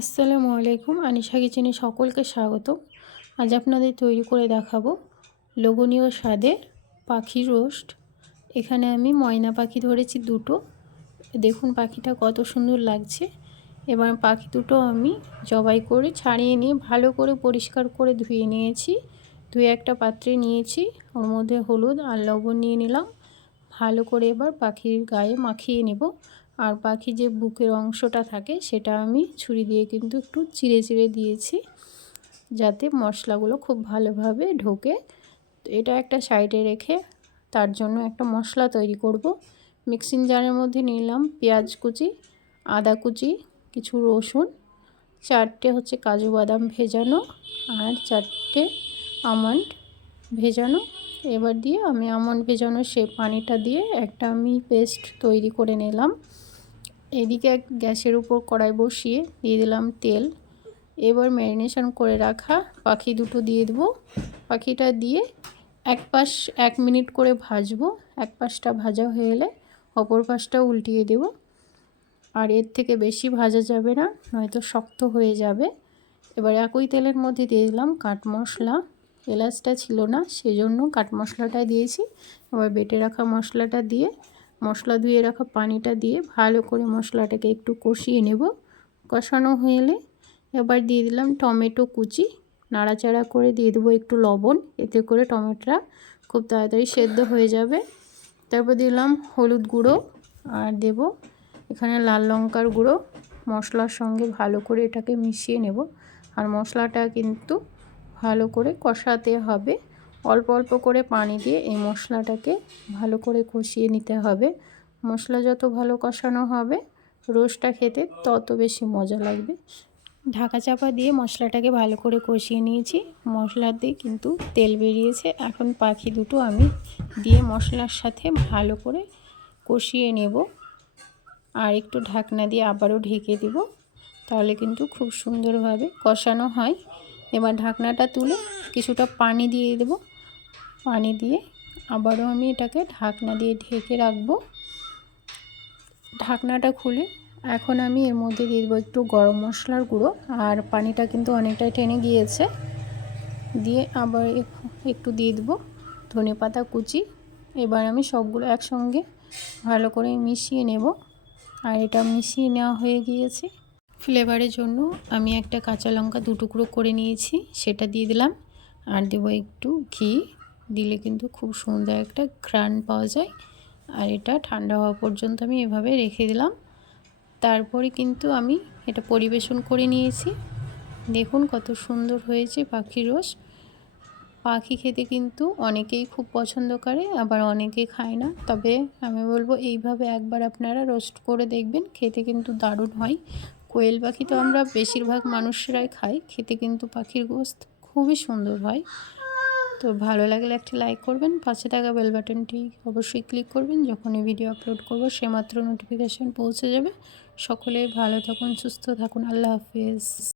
আসসালামু আলাইকুম, আনিশা কিচেনে সকলকে স্বাগত। আজ আপনাদের তৈরি করে দেখাবো লোভনীয় স্বাদের পাখি রোস্ট। এখানে আমি ময়না পাখি ধরেছি দুটো। দেখুন পাখিটা কত সুন্দর লাগছে। এবার পাখি দুটো আমি জবাই করে ছাড়িয়ে নিয়ে ভালো করে পরিষ্কার করে ধুয়ে নিয়েছি। ধুয়ে একটা পাত্রে নিয়েছি, ওর মধ্যে হলুদ আর লবণ নিয়ে নিলাম। ভালো করে এবার পাখির গায়ে মাখিয়ে নেব। আর পাখি যে বুকের অংশটা থাকে সেটা আমি ছুরি দিয়ে কিন্তু একটু চিড়ে চিড়ে দিয়েছি যাতে মশলাগুলো খুব ভালোভাবে ঢোকে। এটা একটা সাইডে রেখে তার জন্য একটা মশলা তৈরি করব। মিক্সিং জারের মধ্যে নিলাম পেঁয়াজ কুচি, আদা কুচি, কিছু রসুন, চারটে হচ্ছে কাজু বাদাম ভেজানো আর চারটে আমন্ড ভেজানো। এবার দিয়ে আমি আমন্ড ভেজানো সে পানিটা দিয়ে একটা আমি পেস্ট তৈরি করে নিলাম। এদিকে এক গ্যাসের উপর কড়াই বসিয়ে দিয়ে দিলাম তেল। এবার ম্যারিনেশন করে রাখা পাখি দুটো দিয়ে দেবো। পাখিটা দিয়ে এক পাশ, এক মিনিট করে ভাজবো। এক পাশটা ভাজা হয়ে এলে অপর পাশটা উল্টিয়ে দেব। আর এর থেকে বেশি ভাজা যাবে না, নয়তো শক্ত হয়ে যাবে। এবার একই তেলের মধ্যে দিয়ে দিলাম কাঠ মশলা। এলাচটা ছিল না, সেজন্য কাঠ মশলাটা দিয়েছি। এবার বেটে রাখা মশলাটা দিয়ে মশলা ধুয়ে রাখা পানিটা দিয়ে ভালো করে মশলাটাকে একটু কষিয়ে নেব। কষানো হয়ে এবার দিয়ে দিলাম টমেটো কুচি। নাড়াচাড়া করে দিয়ে দেবো একটু লবণ। এতে করে টমেটোটা খুব তাড়াতাড়ি সেদ্ধ হয়ে যাবে। তারপর দিলাম হলুদ গুঁড়ো আর দেব এখানে লাল লঙ্কার গুঁড়ো। মশলার সঙ্গে ভালো করে এটাকে মিশিয়ে নেব। আর মশলাটা কিন্তু ভালো করে কষাতে হবে। অল্প অল্প করে পানি দিয়ে এই মশলাটাকে ভালো করে কষিয়ে নিতে হবে। মশলা যত ভালো কষানো হবে, রোস্টটা খেতে তত বেশি মজা লাগবে। ঢাকা চাপা দিয়ে মশলাটাকে ভালো করে কষিয়ে নিয়েছি। মশলা দিয়ে কিন্তু তেল বেরিয়েছে। এখন পাখি দুটো আমি দিয়ে মশলার সাথে ভালো করে কষিয়ে নেব। আর একটু ঢাকনা দিয়ে আবারও ঢেকে দেব। তাহলে কিন্তু খুব সুন্দরভাবে কষানো হয়। এবার ঢাকনাটা তুলে কিছুটা পানি দিয়ে দেব। পানি দিয়ে আবারও আমি এটাকে ঢাকনা দিয়ে ঢেকে রাখব। ঢাকনাটা খুলে এখন আমি এর মধ্যে দিয়ে দেবো একটু গরম মশলার গুঁড়ো আর পানিটা কিন্তু অনেকটাই টেনে গিয়েছে। দিয়ে আবার একটু দিয়ে দেবো ধনে পাতা কুচি। এবার আমি সবগুলো একসঙ্গে ভালো করে মিশিয়ে নেব আর এটা মিশিয়ে নেওয়া হয়ে গিয়েছে। ফ্লেভারের জন্য আমি একটা কাঁচা লঙ্কা দু টুকরো করে নিয়েছি, সেটা দিয়ে দিলাম। আর দেবো একটু ঘি। দিলে কিন্তু খুব সুন্দর একটা ঘ্রাণ পাওয়া যায়। আর এটা ঠান্ডা হওয়া পর্যন্ত আমি এভাবে রেখে দিলাম। তারপরে কিন্তু আমি এটা পরিবেশন করে নিয়েছি। দেখুন কত সুন্দর হয়েছে পাখির রস পাখি খেতে কিন্তু অনেকেই খুব পছন্দ করে, আবার অনেকে খায় না। তবে আমি বলব এইভাবে একবার আপনারা রোস্ট করে দেখবেন, খেতে কিন্তু দারুণ হয়। কোয়েল পাখি তো আমরা বেশিরভাগ মানুষরাই খাই, খেতে কিন্তু পাখির গোস্ত খুবই সুন্দর হয়। তো ভালো লাগলে একটি লাইক করবেন। পাশে থাকা বেল বাটনটি অবশ্যই ক্লিক করবেন। যখনই ভিডিও আপলোড করব সে মাত্র নোটিফিকেশান পৌঁছে যাবে। সকলে ভালো থাকুন, সুস্থ থাকুন। আল্লাহ হাফিজ।